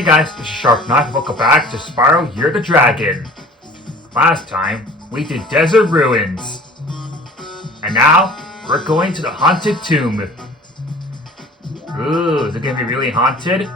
Hey guys, this is Shark Knife. Welcome back to Spyro, You're the Dragon. Last time, we did Desert Ruins. And now, we're going to the Haunted Tomb. Ooh, is it gonna be really haunted?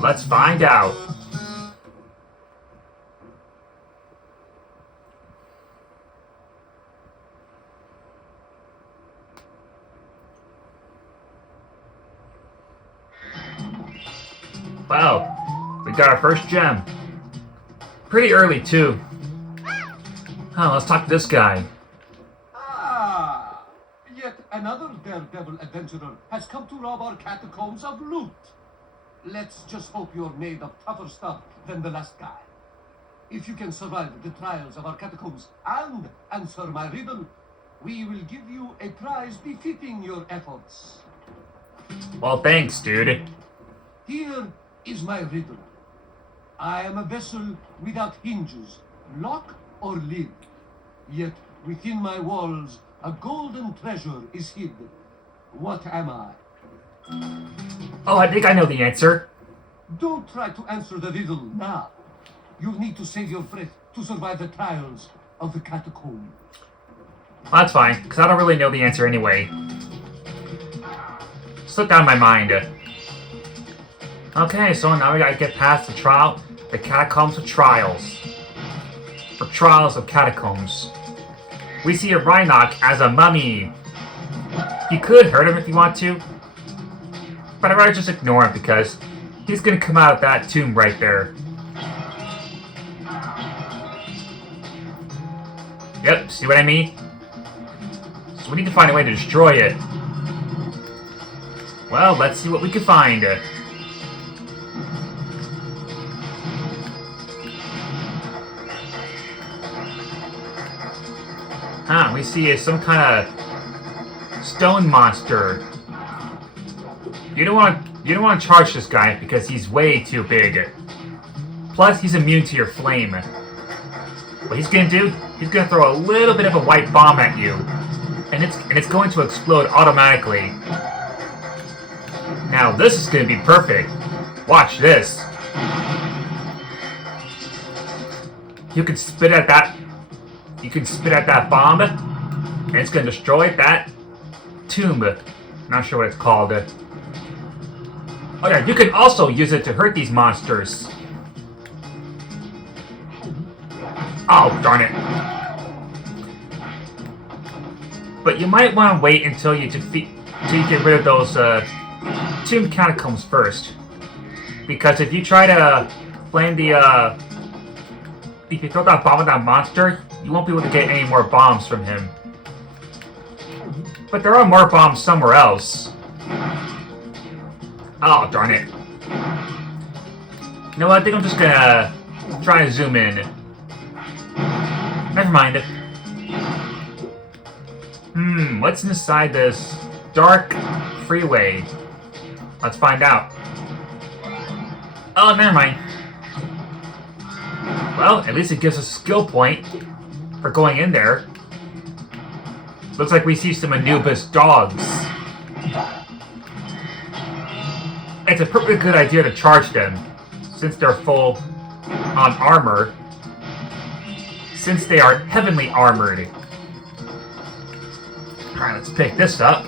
Let's find out. Wow, we got our first gem. Pretty early, too. Let's talk to this guy. Yet another daredevil adventurer has come to rob our catacombs of loot. Let's just hope you're made of tougher stuff than the last guy. If you can survive the trials of our catacombs and answer my riddle, we will give you a prize befitting your efforts. Well, thanks, dude. Here is my riddle. I am a vessel without hinges, lock or lid. Yet within my walls, a golden treasure is hid. What am I? Oh, I think I know the answer. Don't try to answer the riddle now. You'll need to save your breath to survive the trials of the catacomb. That's fine, because I don't really know the answer anyway. Slipped out of my mind. Okay, so now we gotta get past the catacombs of trials. For trials of catacombs. We see a Rhinoc as a mummy. You could hurt him if you want to, but I'd rather just ignore him because he's gonna come out of that tomb right there. Yep, see what I mean? So we need to find a way to destroy it. Well, let's see what we can find. We see some kind of stone monster. You don't want to charge this guy because he's way too big. Plus, he's immune to your flame. What he's gonna do? He's gonna throw a little bit of a white bomb at you, and it's going to explode automatically. Now this is gonna be perfect. Watch this. You can spit at that. You can spit at that bomb, and it's gonna destroy that tomb. Not sure what it's called. Oh yeah, you can also use it to hurt these monsters. Oh, darn it. But you might want to wait until you get rid of those tomb catacombs first. Because if you try to flame if you throw that bomb at that monster, you won't be able to get any more bombs from him. But there are more bombs somewhere else. Oh, darn it. You know what? I think I'm just gonna try to zoom in. Never mind. What's inside this dark freeway? Let's find out. Oh, never mind. Well, at least it gives us a skill point for going in there. Looks like we see some Anubis dogs. It's a perfectly good idea to charge them, since they're full on armor. Since they are heavenly armored. Alright, let's pick this up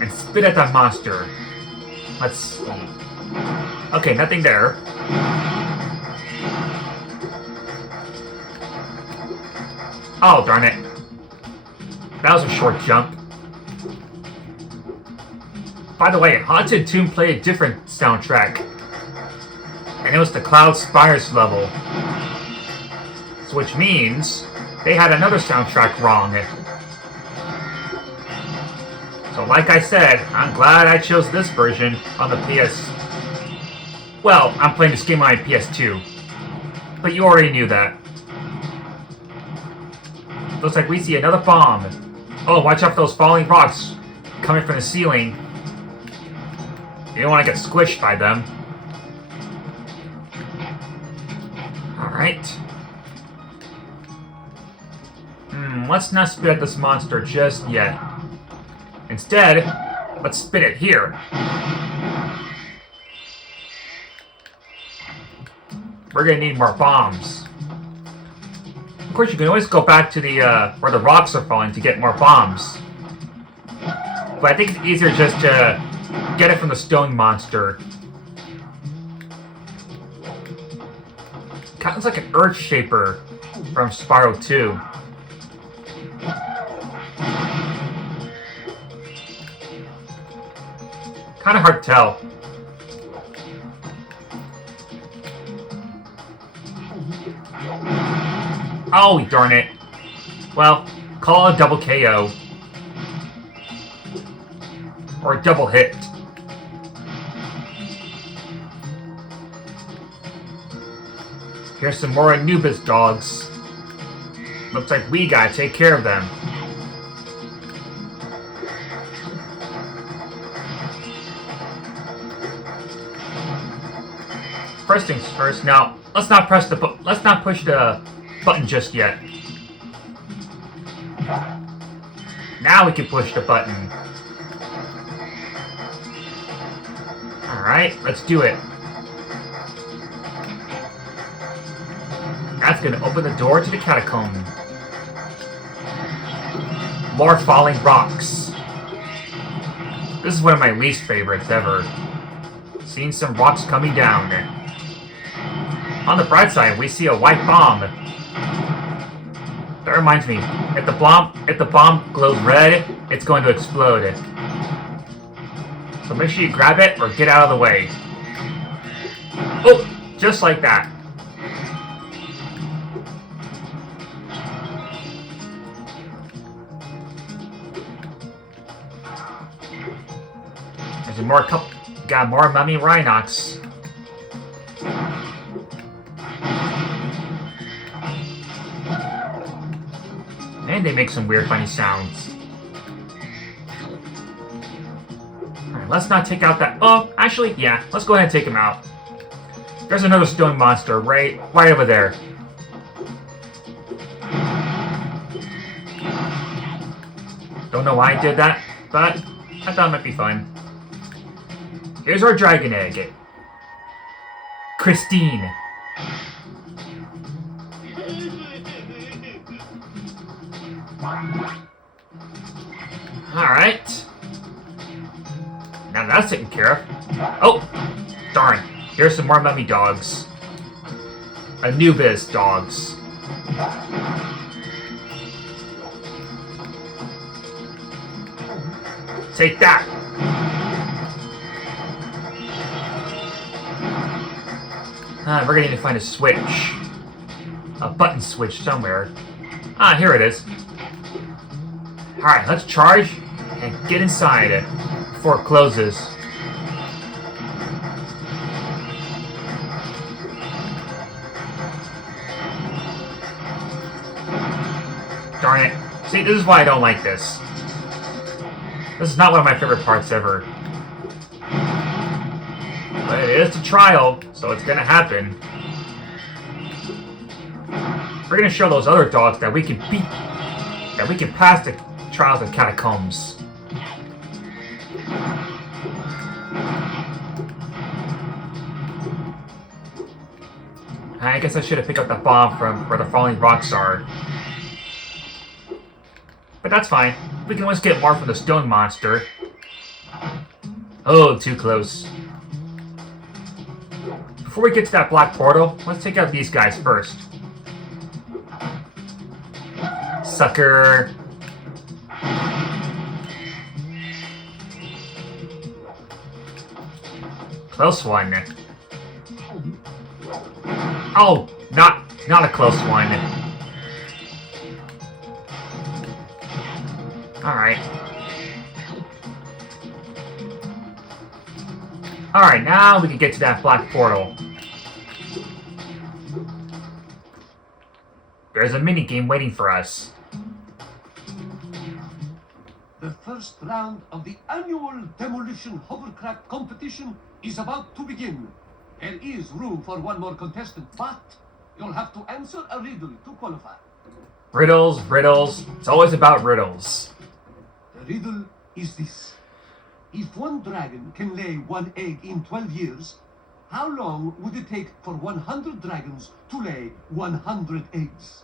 and spit at that monster. Let's see. Okay, nothing there. Oh, darn it. That was a short jump. By the way, Haunted Tomb played a different soundtrack. And it was the Cloud Spires level. So which means they had another soundtrack wrong. So like I said, I'm glad I chose this version on the PS... Well, I'm playing this game on my PS2. But you already knew that. Looks like we see another bomb. Oh, watch out for those falling rocks coming from the ceiling. You don't want to get squished by them. Alright. Let's not spit at this monster just yet. Instead, let's spit it here. we're gonna need more bombs. Of course, you can always go back to the where the rocks are falling to get more bombs. But I think it's easier just to get it from the stone monster. Kind of looks like an Earth Shaper from Spyro 2. Kind of hard to tell. Oh, darn it. Well, call it a double KO. Or a double hit. Here's some more Anubis dogs. Looks like we gotta take care of them. First things first. Now, let's not push the button just yet. Now we can push the button. Alright, let's do it. That's gonna open the door to the catacomb. More falling rocks. This is one of my least favorites ever. Seeing some rocks coming down. On the bright side, we see a white bomb. That reminds me, if the bomb glows red, it's going to explode. So make sure you grab it or get out of the way. Oh, just like that. There's more got more mummy Rhinox. And they make some weird funny sounds. Alright, let's not take out that... Oh, actually, yeah, let's go ahead and take him out. There's another stone monster right over there. Don't know why I did that, but I thought it might be fun. Here's our dragon egg. Christine. Alright. Now that's taken care of. Oh! Darn. Here's some more mummy dogs. Anubis dogs. Take that! We're gonna need to find a switch. A button switch somewhere. Ah, here it is. Alright, let's charge and get inside it before it closes. Darn it. See, this is why I don't like this. This is not one of my favorite parts ever. But it is a trial, so it's gonna happen. We're gonna show those other dogs that we can beat, that we can pass the trials of catacombs. I guess I should have picked up the bomb from where the falling rocks are. But that's fine. We can always get more from the stone monster. Oh, too close. Before we get to that black portal, let's take out these guys first. Sucker. Close one. Oh, not a close one. Alright. Alright, now we can get to that black portal. There's a minigame waiting for us. The first round of the annual demolition hovercraft competition is about to begin. There is room for one more contestant, but you'll have to answer a riddle to qualify. Riddles, riddles. It's always about riddles. The riddle is this. If one dragon can lay one egg in 12 years, How long would it take for 100 dragons to lay 100 eggs?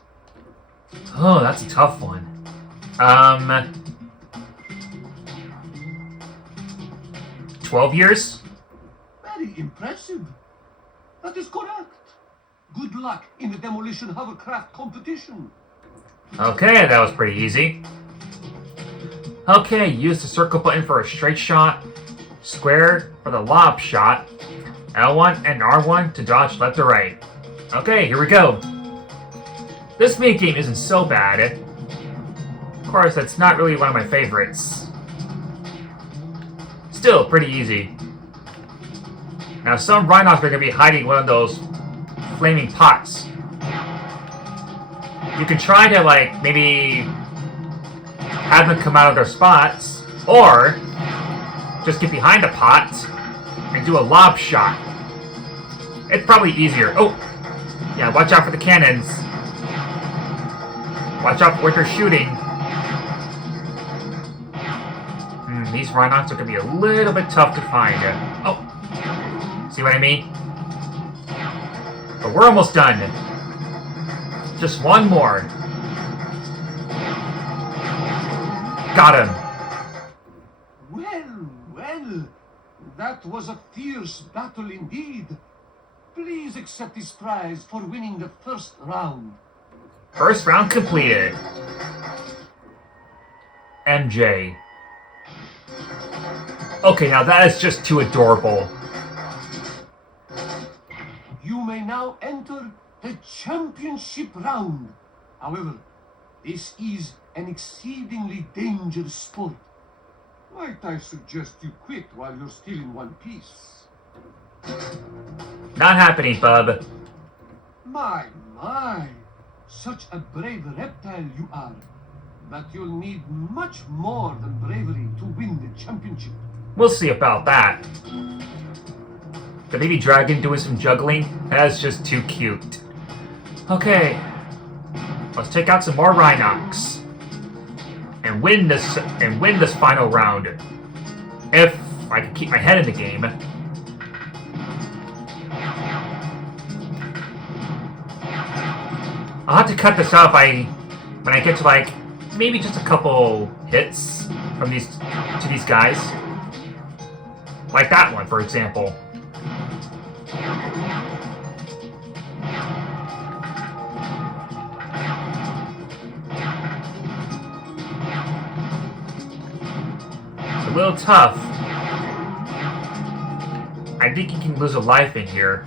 Oh, that's a tough one. 12 years? Very impressive. That is correct. Good luck in the demolition hovercraft competition. Okay, that was pretty easy. Okay, use the circle button for a straight shot, square for the lob shot, L1 and R1 to dodge left or right. Okay, here we go. This minigame isn't so bad. Of course, that's not really one of my favorites. Still, pretty easy. Now, some rhinos are going to be hiding one of those flaming pots. You can try to, like, maybe have them come out of their spots, or just get behind the pot and do a lob shot. It's probably easier. Oh, yeah, watch out for the cannons. Watch out for what they're shooting. These rhinos are going to be a little bit tough to find. Oh, see what I mean? But we're almost done. Just one more. Got him. Well, that was a fierce battle indeed. Please accept this prize for winning the first round. First round completed. MJ. Okay, now that is just too adorable. You may now enter the championship round. However, this is an exceedingly dangerous sport. Might I suggest you quit while you're still in one piece? Not happening, bub. My. Such a brave reptile you are. But you'll need much more than bravery to win the championship. We'll see about that. The baby dragon doing some juggling? That's just too cute. Okay. Let's take out some more Rhinox. And win this final round. If I can keep my head in the game. I'll have to cut this off when I get to, like, maybe just a couple hits from these guys. Like that one, for example. It's a little tough. I think you can lose a life in here.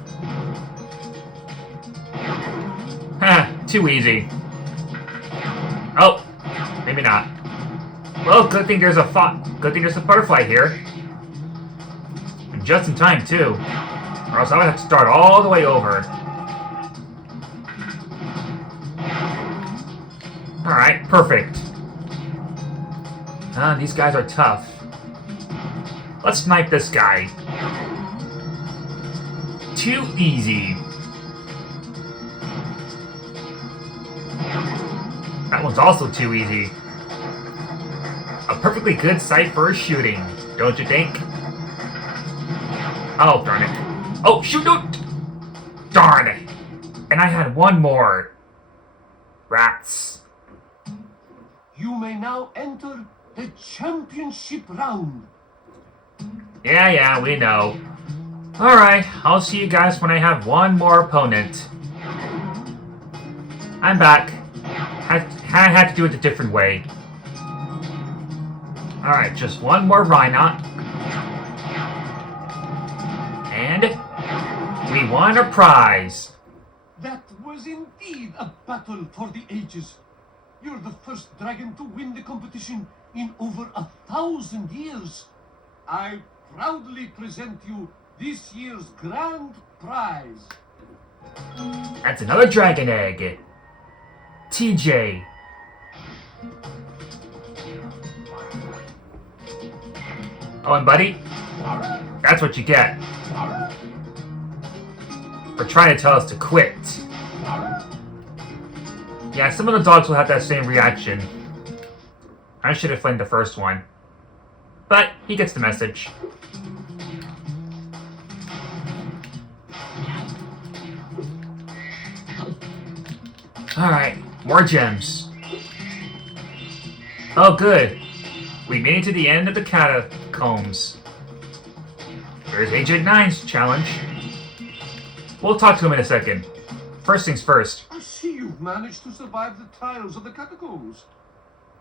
Too easy. Oh, maybe not. Well, good thing there's a butterfly here. And just in time too. Or else I would have to start all the way over. Alright, perfect. These guys are tough. Let's snipe this guy. Too easy. That one's also too easy. A perfectly good sight for shooting, don't you think? Oh, darn it. Oh, shoot! No! Darn it! And I had one more. Rats. You may now enter the championship round. Yeah, we know. Alright, I'll see you guys when I have one more opponent. I'm back. I had to do it a different way. Alright, just one more Rhino. And we won a prize. That was indeed a battle for the ages. You're the first dragon to win the competition in over 1,000 years. I proudly present you this year's grand prize. That's another dragon egg. TJ. Oh, and buddy, that's what you get for trying to tell us to quit. Yeah, some of the dogs will have that same reaction. I should have flamed the first one. But he gets the message. Alright, more gems. Oh, good. We made it to the end of the catacombs. There's Agent 9's challenge. We'll talk to him in a second. First things first. I see you've managed to survive the trials of the catacombs.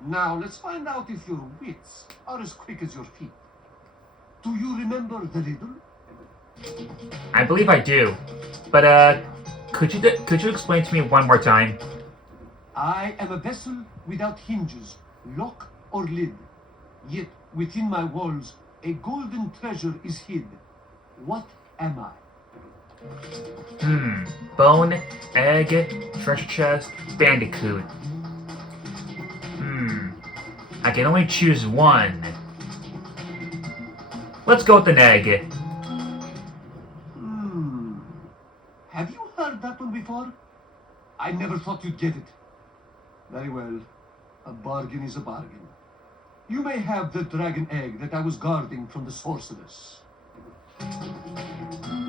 Now let's find out if your wits are as quick as your feet. Do you remember the riddle? I believe I do. But, could you explain to me one more time? I am a vessel without hinges, lock or lid. Yet within my walls a golden treasure is hid. What am I? Bone, egg, treasure chest, bandicoot. I can only choose one. Let's go with an egg. Have you heard that one before? I never thought you'd get it. Very well. A bargain is a bargain. You may have the dragon egg that I was guarding from the sorceress.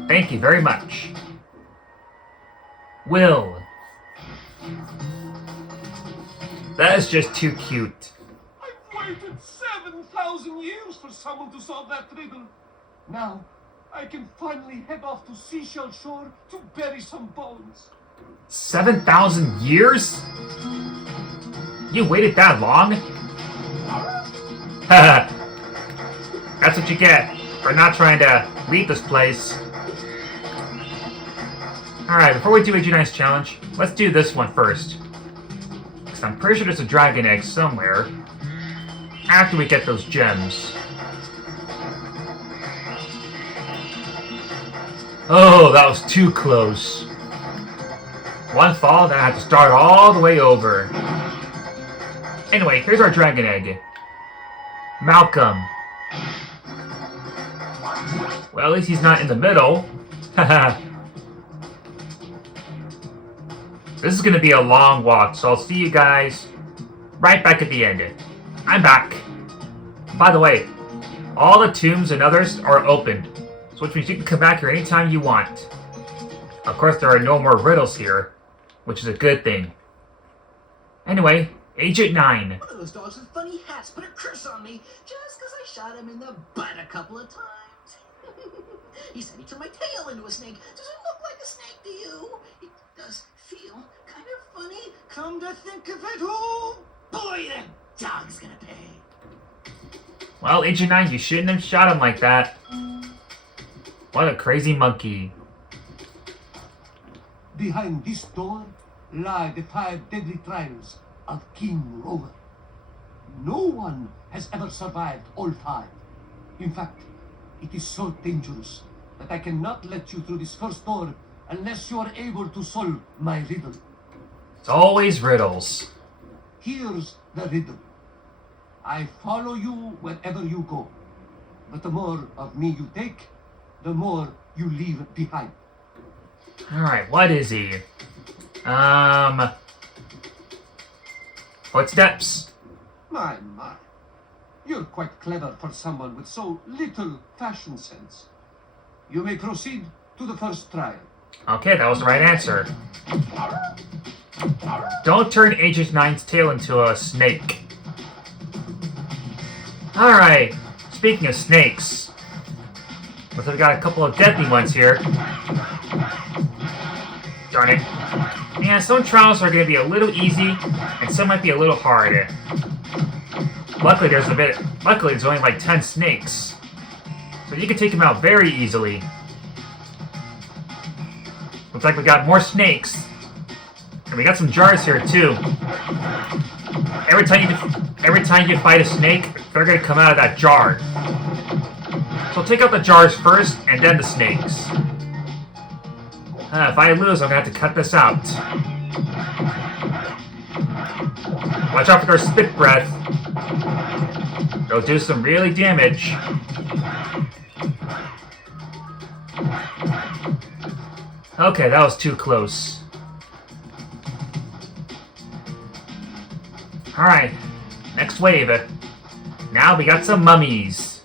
Thank you very much. Will. That is just too cute. I've waited 7,000 years for someone to solve that riddle. Now, I can finally head off to Seashell Shore to bury some bones. 7,000 years? You waited that long? That's what you get for not trying to leave this place. Alright, before we do Agent 9's challenge, let's do this one first. Because I'm pretty sure there's a dragon egg somewhere. After we get those gems. Oh, that was too close. One fall, then I have to start all the way over. Anyway, here's our dragon egg. Malcolm. Well, at least he's not in the middle. This is going to be a long walk, so I'll see you guys right back at the end. I'm back. By the way, all the tombs and others are opened, so which means you can come back here anytime you want. Of course, there are no more riddles here, which is a good thing. Anyway, Agent 9. One of those dogs with funny hats put a curse on me just because I shot him in the butt a couple of times. He said he turned my tail into a snake. Does it look like a snake to you? It does feel kind of funny. Come to think of it, oh boy, that dog's gonna pay. Well, Agent 9, you shouldn't have shot him like that. What a crazy monkey. Behind this door lie the 5 deadly trials of King Rover. No one has ever survived all 5. In fact, it is so dangerous that I cannot let you through this first door unless you are able to solve my riddle. It's always riddles. Here's the riddle. I follow you wherever you go, but the more of me you take, the more you leave behind. Alright, what is he? Footsteps? My. You're quite clever for someone with so little fashion sense. You may proceed to the first trial. Okay, that was the right answer. Don't turn Agent 9's tail into a snake. Alright, speaking of snakes. Looks like we got a couple of deadly ones here. Darn it. Yeah, some trials are going to be a little easy, and some might be a little hard. Luckily, there's only like 10 snakes. So you can take them out very easily. Looks like we got more snakes. And we got some jars here, too. Every time you fight a snake, they're going to come out of that jar. So take out the jars first, and then the snakes. If I lose, I'm going to have to cut this out. Watch out for their spit breath. They'll do some really damage. Okay, that was too close. Alright, next wave. Now we got some mummies.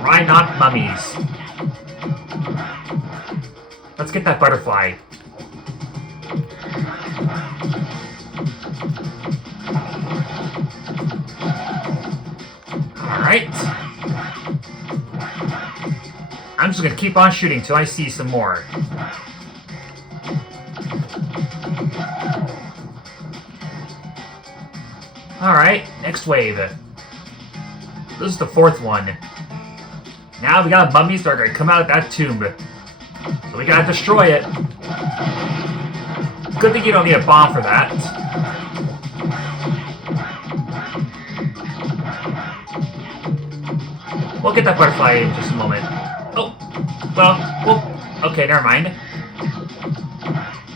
Why not mummies? Let's get that butterfly. Alright. I'm just gonna keep on shooting till I see some more. Alright, next wave. This is the 4th one. Now we got mummies that are gonna come out of that tomb. So we gotta destroy it. Good thing you don't need a bomb for that. We'll get that butterfly in just a moment. Oh, well, okay, never mind.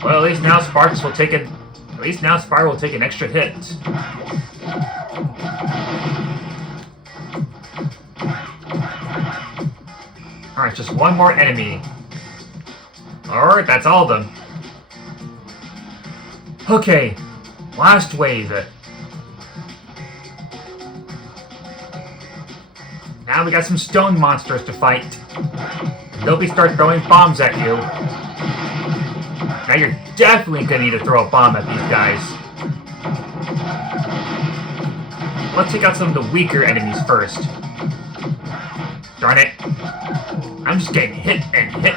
Well, at least now Sparks will take it. At least now Spyro will take an extra hit. Alright, just one more enemy. Alright, that's all of them. Okay, last wave. Now we got some stone monsters to fight. They'll be start throwing bombs at you. Now you're definitely gonna need to throw a bomb at these guys. Let's take out some of the weaker enemies first. Darn it. I'm just getting hit and hit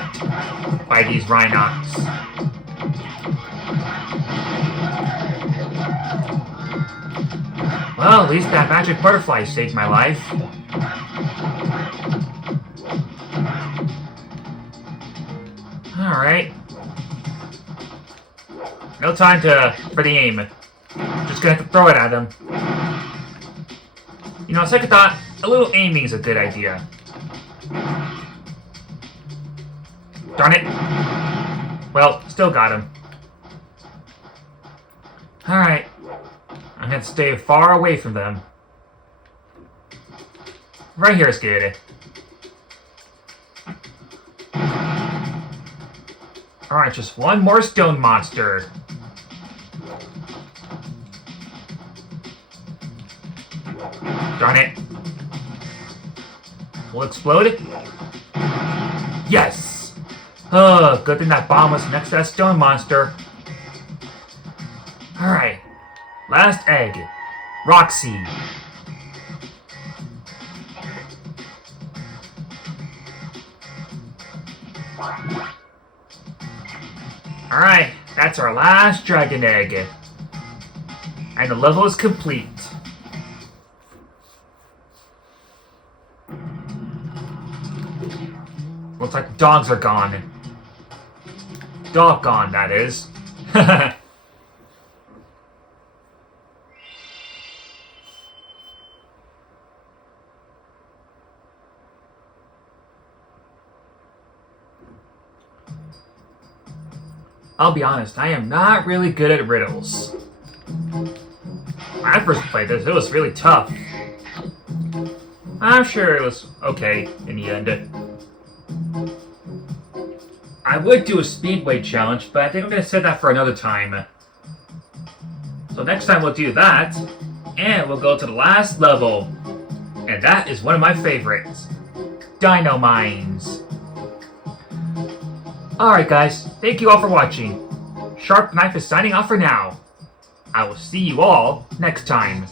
by these Rhinox. Well, at least that magic butterfly saved my life. Alright. No time for the aim. Just gonna have to throw it at him. You know, second thought, a little aiming is a good idea. Darn it. Well, still got him. Alright. I'm gonna stay far away from them. Right here is good. Alright, just one more stone monster. Darn it. Will it explode? Yes! Oh, good thing that bomb was next to that stone monster. Alright. Last egg. Roxy. Alright, that's our last dragon egg. And the level is complete. Looks like the dogs are gone. Doggone, that is. I'll be honest, I am not really good at riddles. When I first played this, it was really tough. I'm sure it was okay in the end. I would do a speedway challenge, but I think I'm going to set that for another time. So next time we'll do that, and we'll go to the last level. And that is one of my favorites. Dino Mines. Alright guys, thank you all for watching. Sharp Knife is signing off for now. I will see you all next time.